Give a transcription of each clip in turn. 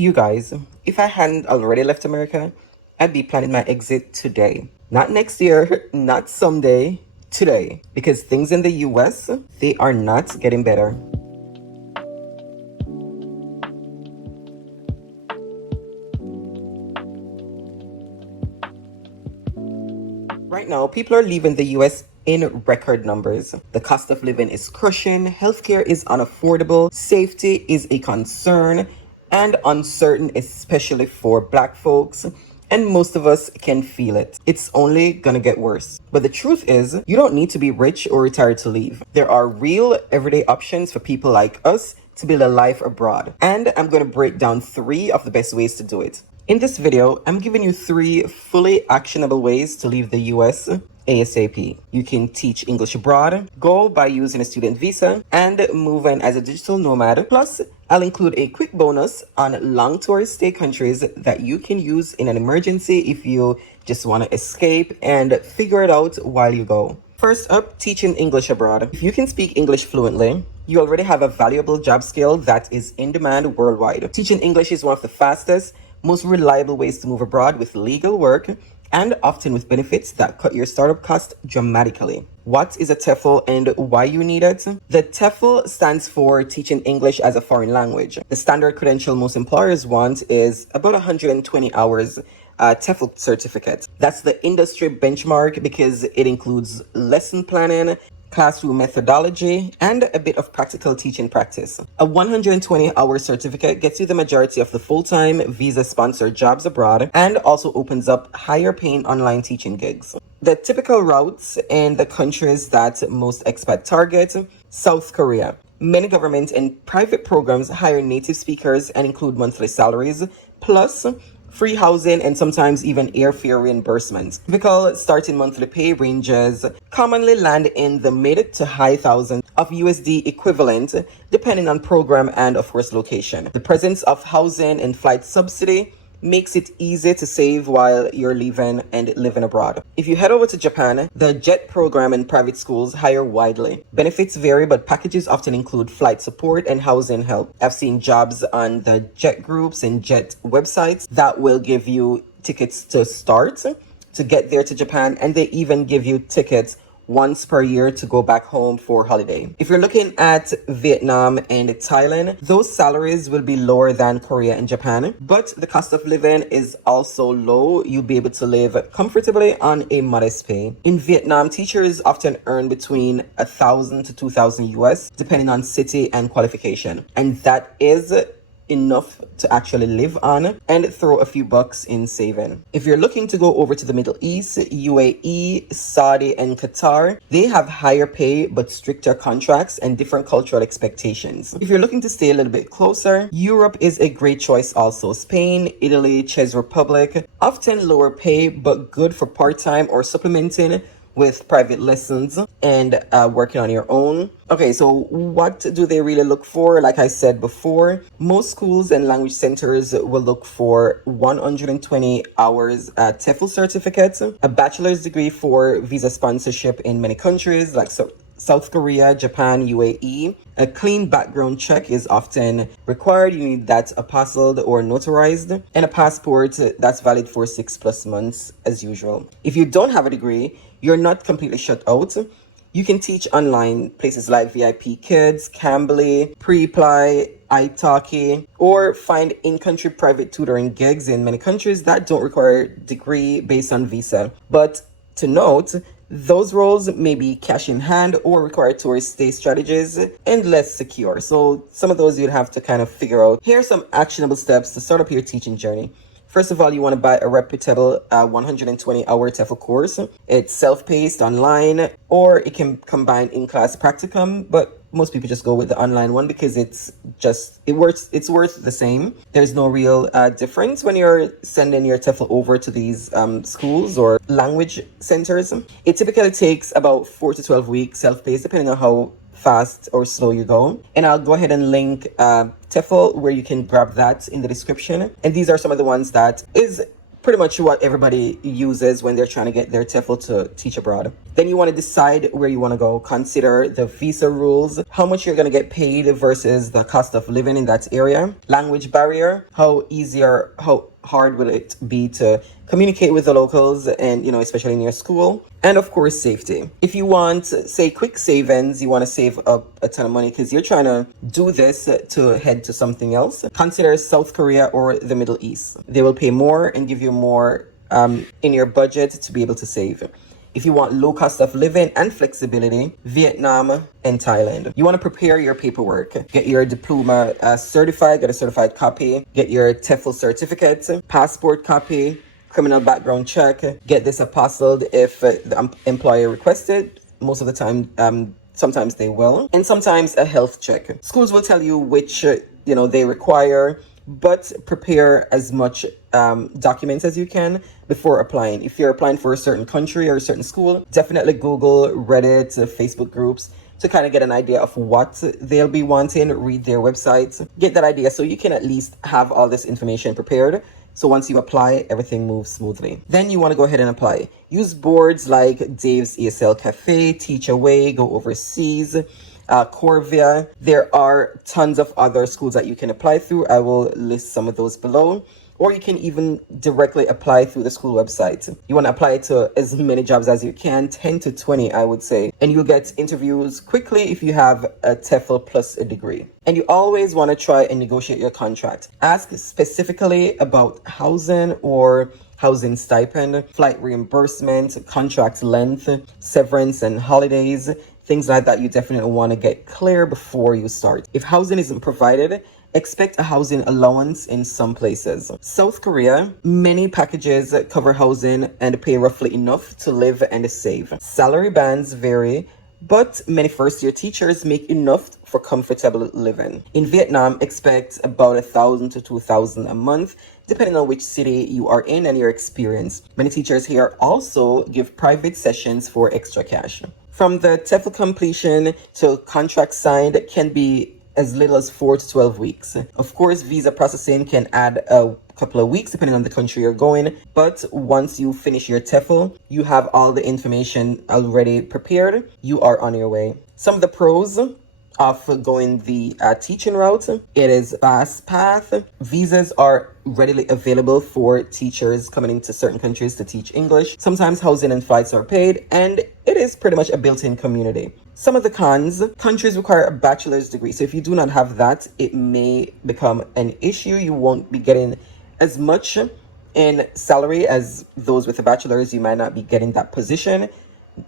You guys, if I hadn't already left America, I'd be planning my exit today. Not next year, not someday, today. Because things in the US, they are not getting better. Right now, people are leaving the US in record numbers. The cost of living is crushing, healthcare is unaffordable, safety is a concern, and uncertain, especially for Black folks. And most of us can feel it. It's only gonna get worse. But the truth is, you don't need to be rich or retired to leave. There are real, everyday options for people like us to build a life abroad. And I'm gonna break down 3 of the best ways to do it. In this video, I'm giving you 3 fully actionable ways to leave the US ASAP. You can teach English abroad, go by using a student visa, and move in as a digital nomad. Plus, I'll include a quick bonus on long tourist stay countries that you can use in an emergency if you just want to escape and figure it out while you go. First up, teaching English abroad. If you can speak English fluently, you already have a valuable job skill that is in demand worldwide. Teaching English is one of the fastest, most reliable ways to move abroad with legal work and often with benefits that cut your startup cost dramatically. What is a TEFL and why you need it? The TEFL stands for Teaching English as a Foreign Language. The standard credential most employers want is about 120 hours TEFL certificate. That's the industry benchmark because it includes lesson planning, classroom methodology, and a bit of practical teaching practice. A 120-hour certificate gets you the majority of the full-time visa-sponsored jobs abroad and also opens up higher-paying online teaching gigs. The typical routes in the countries that most expat target: South Korea. Many government and private programs hire native speakers and include monthly salaries, plus free housing and sometimes even airfare reimbursement. Typical starting monthly pay ranges commonly land in the mid to high thousands of USD equivalent, depending on program and of course location. The presence of housing and flight subsidy makes it easy to save while you're leaving and living abroad. If you head over to Japan, the JET program and private schools hire widely. Benefits vary, but packages often include flight support and housing help. I've seen jobs on the JET groups and JET websites that will give you tickets to start to get there to Japan, and they even give you tickets once per year to go back home for holiday. If you're looking at Vietnam and Thailand, those salaries will be lower than Korea and Japan, but the cost of living is also low. You'll be able to live comfortably on a modest pay. In Vietnam, teachers often earn between 1,000 to 2,000 US, depending on city and qualification. And that is enough to actually live on and throw a few bucks in saving. If you're looking to go over to the Middle East, UAE, Saudi, and Qatar, they have higher pay but stricter contracts and different cultural expectations. If you're looking to stay a little bit closer, Europe is a great choice also. Spain, Italy, Czech Republic, often lower pay but good for part-time or supplementing with private lessons and working on your own. Okay, so what do they really look for? Like I said before, most schools and language centers will look for 120 hours TEFL certificate, a bachelor's degree for visa sponsorship in many countries like South Korea, Japan, UAE. A clean background check is often required. You need that apostilled or notarized, and a passport that's valid for 6+ months as usual. If you don't have a degree, you're not completely shut out. You can teach online places like VIP Kids, Cambly, Pre-Apply, italki, or find in-country private tutoring gigs in many countries that don't require a degree based on visa. But to note, those roles may be cash in hand or require tourist stay strategies and less secure. So some of those you'd have to kind of figure out. Here are some actionable steps to start up your teaching journey. First of all, you want to buy a reputable 120-hour TEFL course. It's self-paced online, or it can combine in-class practicum, but most people just go with the online one because it's worth the same. There's no real difference when you're sending your TEFL over to these schools or language centers. It typically takes about 4 to 12 weeks self-paced, depending on how fast or slow you go. And I'll go ahead and link TEFL where you can grab that in the description. And these are some of the ones that is pretty much what everybody uses when they're trying to get their TEFL to teach abroad. Then you want to decide where you want to go. Consider the visa rules, how much you're going to get paid versus the cost of living in that area. Language barrier, how hard would it be to communicate with the locals and, especially in your school. And of course, safety. If you want, say, quick savings, you want to save up a ton of money because you're trying to do this to head to something else, consider South Korea or the Middle East. They will pay more and give you more in your budget to be able to save. If you want low cost of living and flexibility, Vietnam and Thailand. You want to prepare your paperwork. Get your diploma certified, get a certified copy, get your TEFL certificate, passport copy, criminal background check, get this apostilled if the employer requested. Most of the time, sometimes they will. And sometimes a health check. Schools will tell you which, they require, but prepare as much documents as you can before applying. If you're applying for a certain country or a certain school, definitely Google, Reddit, Facebook groups to kind of get an idea of what they'll be wanting, read their websites, get that idea so you can at least have all this information prepared. So once you apply, everything moves smoothly. Then you want to go ahead and apply. Use boards like Dave's ESL Cafe, Teach Away, Go Overseas, Corvia. There are tons of other schools that you can apply through. I will list some of those below. Or you can even directly apply through the school website. You want to apply to as many jobs as you can, 10 to 20, I would say. And you'll get interviews quickly if you have a TEFL plus a degree. And you always want to try and negotiate your contract. Ask specifically about housing or housing stipend, flight reimbursement, contract length, severance and holidays, things like that. You definitely want to get clear before you start. If housing isn't provided, expect a housing allowance in some places. South Korea, many packages cover housing and pay roughly enough to live and save. Salary bands vary, but many first-year teachers make enough for comfortable living. In Vietnam, expect about 1,000 to 2,000 a month, depending on which city you are in and your experience. Many teachers here also give private sessions for extra cash. From the TEFL completion to contract signed can be as little as 4 to 12 weeks. Of course, visa processing can add a couple of weeks depending on the country you're going, but once you finish your TEFL, you have all the information already prepared. You are on your way. Some of the pros of going the teaching route: it is fast path. Visas are readily available for teachers coming into certain countries to teach English. Sometimes housing and flights are paid, and it is pretty much a built-in community. Some of the cons: countries require a bachelor's degree. So if you do not have that, it may become an issue. You won't be getting as much in salary as those with a bachelor's. You might not be getting that position,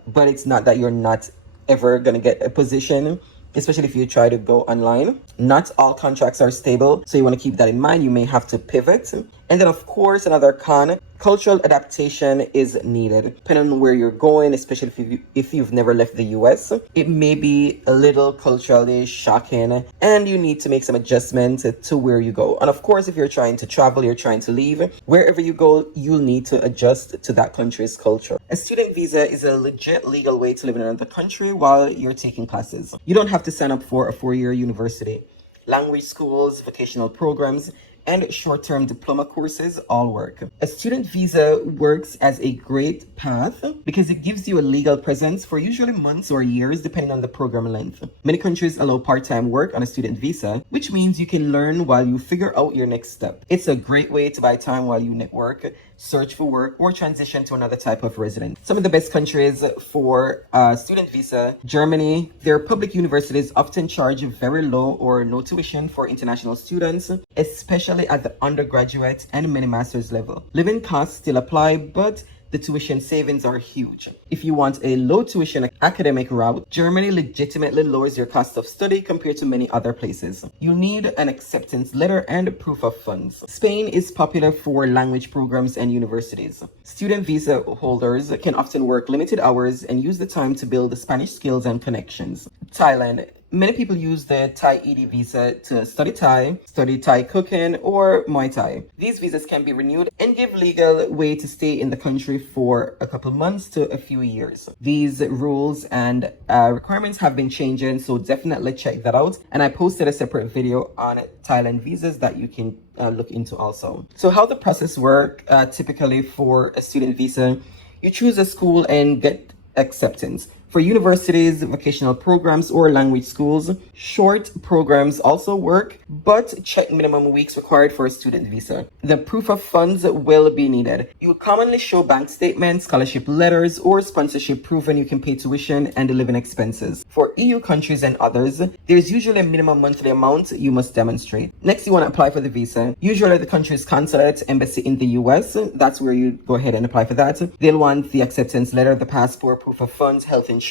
but it's not that you're not ever going to get a position, especially if you try to go online. Not all contracts are stable, so you want to keep that in mind. You may have to pivot. And then, of course, another con: cultural adaptation is needed. Depending on where you're going, especially if you've never left the US, it may be a little culturally shocking, and you need to make some adjustments to where you go. And of course, if you're trying to travel, you're trying to leave, wherever you go, you'll need to adjust to that country's culture. A student visa is a legit legal way to live in another country while you're taking classes. You don't have to sign up for a 4-year university. Language schools, vocational programs, and short-term diploma courses all work. A student visa works as a great path because it gives you a legal presence for usually months or years depending on the program length. Many countries allow part-time work on a student visa, which means you can learn while you figure out your next step. It's a great way to buy time while you network, search for work, or transition to another type of residence. Some of the best countries for student visa: Germany. Their public universities often charge very low or no tuition for international students, especially at the undergraduate and many master's level. Living costs still apply, but the tuition savings are huge. If you want a low tuition academic route, Germany legitimately lowers your cost of study compared to many other places. You need an acceptance letter and proof of funds. Spain is popular for language programs and universities. Student visa holders can often work limited hours and use the time to build Spanish skills and connections. Thailand. Many people use the Thai ED visa to study Thai cooking, or Muay Thai. These visas can be renewed and give legal way to stay in the country for a couple months to a few years. These rules and requirements have been changing, so definitely check that out. And I posted a separate video on Thailand visas that you can look into also. So how the process works typically for a student visa, you choose a school and get acceptance. For universities, vocational programs, or language schools, short programs also work, but check minimum weeks required for a student visa. The proof of funds will be needed. You will commonly show bank statements, scholarship letters, or sponsorship proving you can pay tuition and the living expenses. For EU countries and others, there's usually a minimum monthly amount you must demonstrate. Next, you want to apply for the visa. Usually the country's consulate, embassy in the US, that's where you go ahead and apply for that. They'll want the acceptance letter, the passport, proof of funds, health insurance,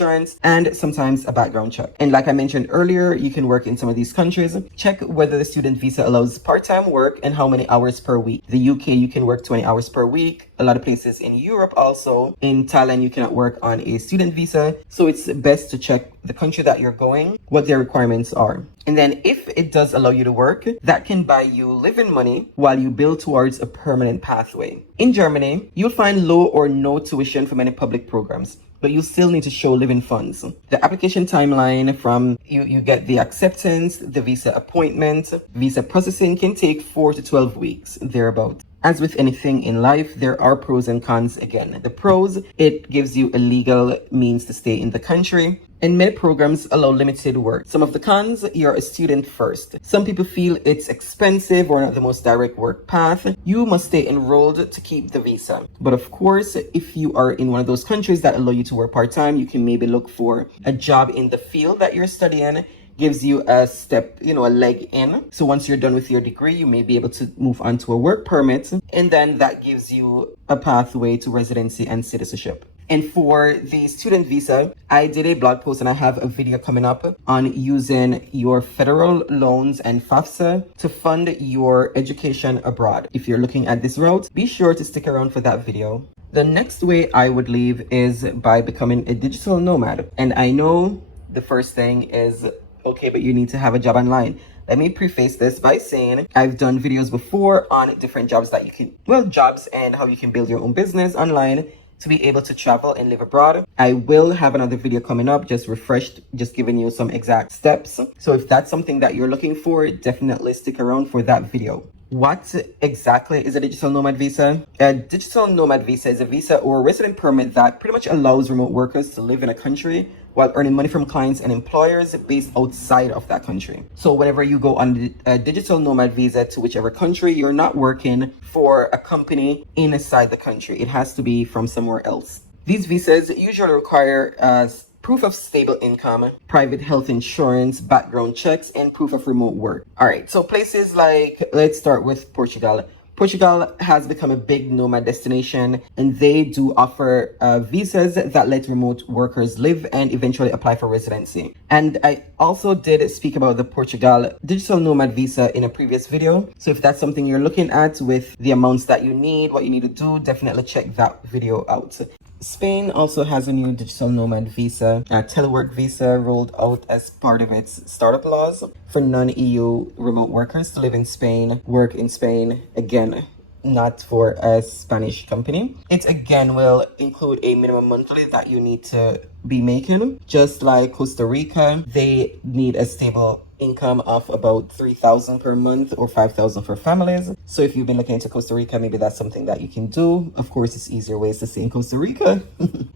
and sometimes a background check. And like I mentioned earlier, you can work in some of these countries. Check whether the student visa allows part-time work and how many hours per week. The UK, you can work 20 hours per week. A lot of places in Europe also. In Thailand, you cannot work on a student visa. So it's best to check the country that you're going, what their requirements are. And then if it does allow you to work, that can buy you living money while you build towards a permanent pathway. In Germany, you'll find low or no tuition for many public programs, but you still need to show living funds. The application timeline from you get the acceptance, the visa appointment, visa processing can take 4 to 12 weeks, thereabout. As with anything in life, there are pros and cons again. The pros, it gives you a legal means to stay in the country, and many programs allow limited work. Some of the cons, you're a student first. Some people feel it's expensive or not the most direct work path. You must stay enrolled to keep the visa. But of course, if you are in one of those countries that allow you to work part-time, you can maybe look for a job in the field that you're studying. Gives you a step, a leg in. So once you're done with your degree, you may be able to move on to a work permit, and then that gives you a pathway to residency and citizenship. And for the student visa, I did a blog post and I have a video coming up on using your federal loans and FAFSA to fund your education abroad. If you're looking at this route, be sure to stick around for that video. The next way I would leave is by becoming a digital nomad. And I know the first thing is, okay, but you need to have a job online. Let me preface this by saying I've done videos before on different jobs that you can, jobs and how you can build your own business online to be able to travel and live abroad. I will have another video coming up, just refreshed, just giving you some exact steps. So if that's something that you're looking for, definitely stick around for that video. What exactly is a digital nomad visa? A digital nomad visa is a visa or resident permit that pretty much allows remote workers to live in a country while earning money from clients and employers based outside of that country. So whenever you go on a digital nomad visa to whichever country, you're not working for a company inside the country. It has to be from somewhere else. These visas usually require proof of stable income, private health insurance, background checks, and proof of remote work. All right, so places like, let's start with Portugal. Portugal has become a big nomad destination, and they do offer visas that let remote workers live and eventually apply for residency. And I also did speak about the Portugal digital nomad visa in a previous video. So if that's something you're looking at with the amounts that you need, what you need to do, definitely check that video out. Spain also has a new digital nomad visa, a telework visa rolled out as part of its startup laws for non-EU remote workers to live in Spain, work in Spain, again, not for a Spanish company. It again will include a minimum monthly that you need to be making. Just like Costa Rica, they need a stable income of about 3,000 per month or 5,000 for families. So if you've been looking into Costa Rica, maybe that's something that you can do. Of course, it's easier ways to stay in Costa Rica.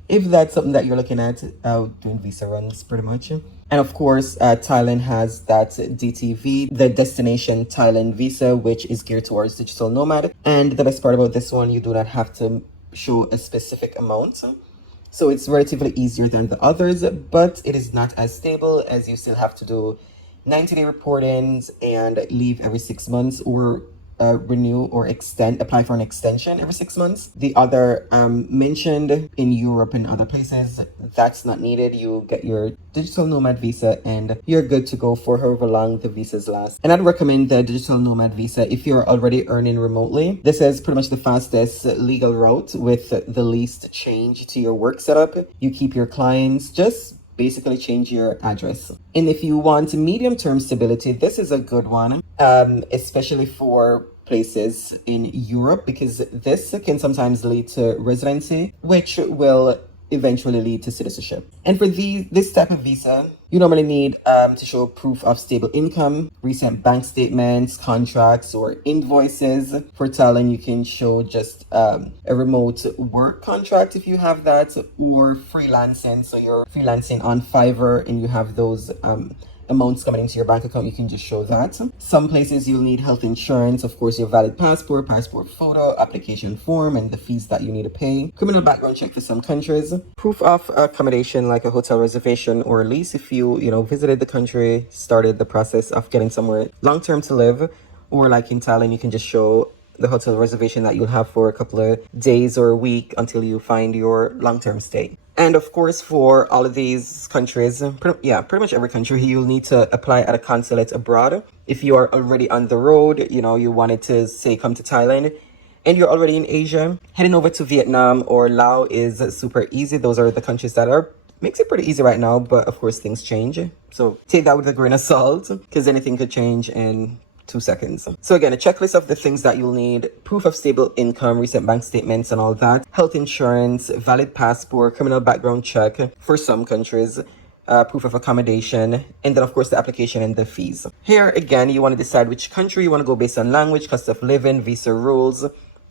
If that's something that you're looking at, doing visa runs pretty much. And of course, Thailand has that DTV, the Destination Thailand visa, which is geared towards digital nomad. And the best part about this one, you do not have to show a specific amount. So it's relatively easier than the others, but it is not as stable, as you still have to do 90-day reportings and leave every 6 months, or renew or apply for an extension every 6 months. The other mentioned in Europe and other places, that's not needed. You get your digital nomad visa and you're good to go for however long the visas last. And I'd recommend the digital nomad visa if you're already earning remotely. This is pretty much the fastest legal route with the least change to your work setup. You keep your clients, just basically change your address. And if you want medium-term stability, this is a good one, especially for places in Europe, because this can sometimes lead to residency, which will eventually lead to citizenship. And for this type of visa, you normally need to show proof of stable income, recent bank statements, contracts, or invoices. For Thailand, you can show just a remote work contract if you have that, or freelancing. So you're freelancing on Fiverr and you have those amounts coming into your bank account, you can just show that. Some places you'll need health insurance, of course, your valid passport, passport photo, application form, and the fees that you need to pay. Criminal background check for some countries. Proof of accommodation, like a hotel reservation or a lease if you visited the country, started the process of getting somewhere long-term to live. Or like in Thailand, you can just show the hotel reservation that you'll have for a couple of days or a week until you find your long-term stay. And of course, for all of these countries, pretty much every country, you'll need to apply at a consulate abroad. If you are already on the road, you wanted to say come to Thailand, and you're already in Asia, heading over to Vietnam or Laos is super easy. Those are the countries that makes it pretty easy right now, but of course things change. So take that with a grain of salt, because anything could change in 2 seconds. So again, a checklist of the things that you'll need: proof of stable income, recent bank statements and all that, health insurance, valid passport, criminal background check for some countries, proof of accommodation, and then of course the application and the fees. Here again, you want to decide which country you want to go based on language, cost of living, visa rules.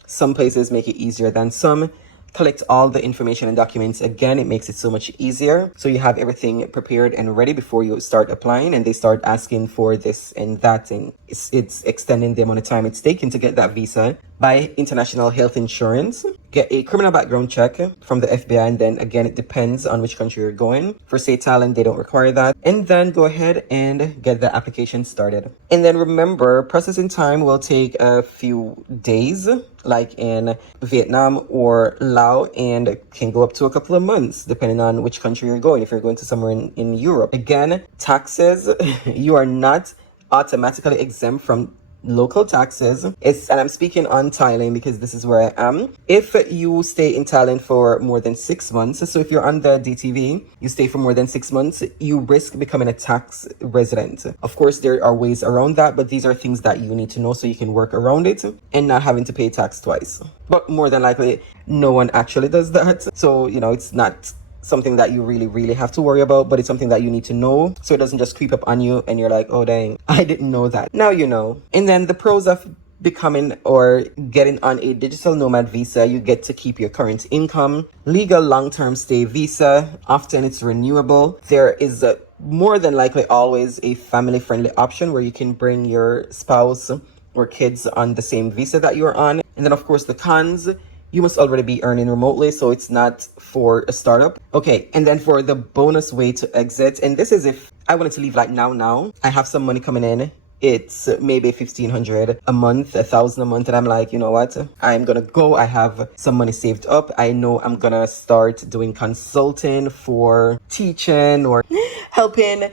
Some places make it easier than some. Collect all the information and documents. Again, it makes it so much easier. So you have everything prepared and ready before you start applying, and they start asking for this and that, and it's extending the amount of time it's taking to get that visa. Buy international health insurance. Get a criminal background check from the FBI, and then again, it depends on which country you're going. For say Thailand, they don't require that. And then go ahead and get the application started. And then remember, processing time will take a few days, like in Vietnam or Laos, and can go up to a couple of months, depending on which country you're going. If you're going to somewhere in Europe. Again, taxes, you are not automatically exempt from local taxes. And I'm speaking on Thailand because this is where I am. If you stay in Thailand for more than 6 months, so if you're on the DTV, you stay for more than 6 months, you risk becoming a tax resident. Of course, there are ways around that, but these are things that you need to know so you can work around it and not having to pay tax twice. But more than likely, no one actually does that. So, it's not something that you really have to worry about, but it's something that you need to know so it doesn't just creep up on you and you're like, oh dang, I didn't know that. Now you know. And then the pros of becoming or getting on a digital nomad visa: you get to keep your current income. Legal long-term stay visa, often it's renewable. There is more than likely always a family-friendly option where you can bring your spouse or kids on the same visa that you're on. And then of course the cons: you must already be earning remotely, so it's not for a startup. Okay, and then for the bonus way to exit, and this is if I wanted to leave like now, I have some money coming in. It's maybe 1,500 a month, 1,000 a month, and I'm like, you know what? I'm gonna go. I have some money saved up. I know I'm gonna start doing consulting for teaching or helping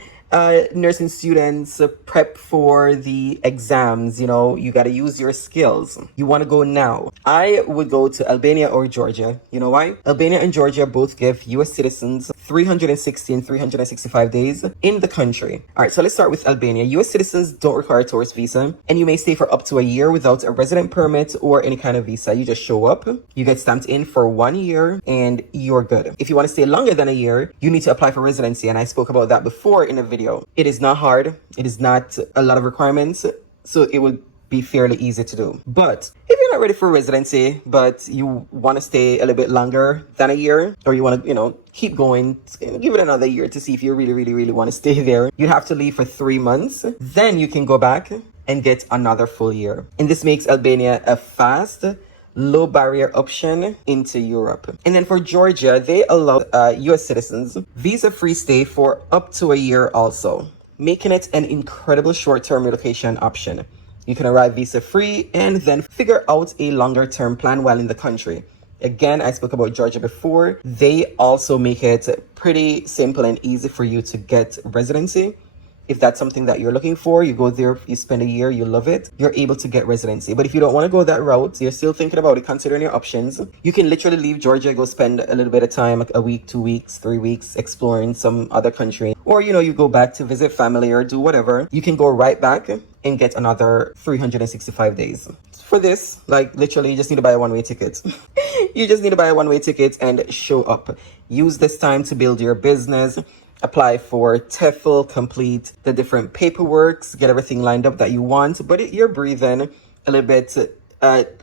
nursing students prep for the exams. You got to use your skills. You want to go now. I would go to Albania or Georgia. You know why? Albania and Georgia both give US citizens 360 and 365 days in the country. All right, so let's start with Albania. US citizens don't require a tourist visa, and you may stay for up to a year without a resident permit or any kind of visa. You just show up, you get stamped in for 1 year, and you're good. If you want to stay longer than a year, you need to apply for residency, and I spoke about that before in a video. It is not hard. It is not a lot of requirements, so it would be fairly easy to do. But if you're not ready for residency, but you want to stay a little bit longer than a year, or you want to, keep going, give it another year to see if you really want to stay there, you have to leave for 3 months. Then you can go back and get another full year. And this makes Albania a fast, low barrier option into Europe. And then for Georgia, they allow US citizens visa-free stay for up to a year also, making it an incredible short-term relocation option. You can arrive visa-free and then figure out a longer-term plan while in the country. Again, I spoke about Georgia before. They also make it pretty simple and easy for you to get residency. if that's something that you're looking for, you go there, you spend a year, you love it, you're able to get residency. But if you don't want to go that route, you're still thinking about it, considering your options, you can literally leave Georgia, go spend a little bit of time, like a week, 2 weeks, 3 weeks, exploring some other country. Or, you go back to visit family or do whatever. You can go right back and get another 365 days. For this, like, literally, you just need to buy a one-way ticket. You just need to buy a one-way ticket and show up. Use this time to build your business. Apply for TEFL, complete the different paperwork, get everything lined up that you want. But you're breathing a little bit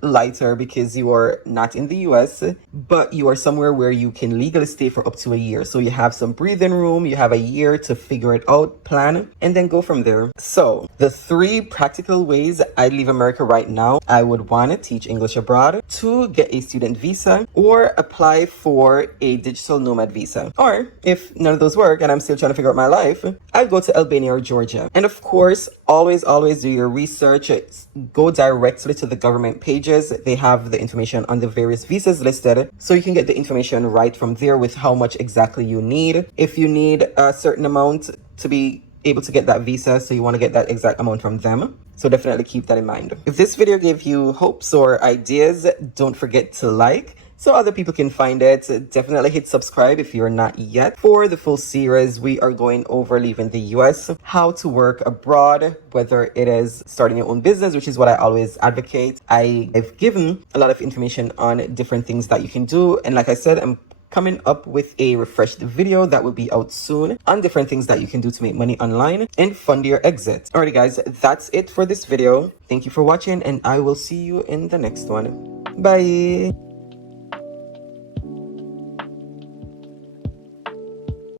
lighter because you are not in the US, but you are somewhere where you can legally stay for up to a year. So you have some breathing room, you have a year to figure it out, plan, and then go from there. So the 3 practical ways I'd leave America right now: I would want to teach English abroad, 2, get a student visa, or apply for a digital nomad visa. Or if none of those work and I'm still trying to figure out my life, I'd go to Albania or Georgia. And of course, always do your research. Go directly to the government pages. They have the information on the various visas listed, so you can get the information right from there with how much exactly you need. If you need a certain amount to be able to get that visa, so you want to get that exact amount from them. So definitely keep that in mind. If this video gave you hopes or ideas, don't forget to like so other people can find it. Definitely hit subscribe if you're not yet. For the full series, we are going over leaving the US, how to work abroad, whether it is starting your own business, which is what I always advocate. I've given a lot of information on different things that you can do. And like I said, I'm coming up with a refreshed video that will be out soon on different things that you can do to make money online and fund your exit. Alrighty guys, that's it for this video. Thank you for watching and I will see you in the next one. Bye.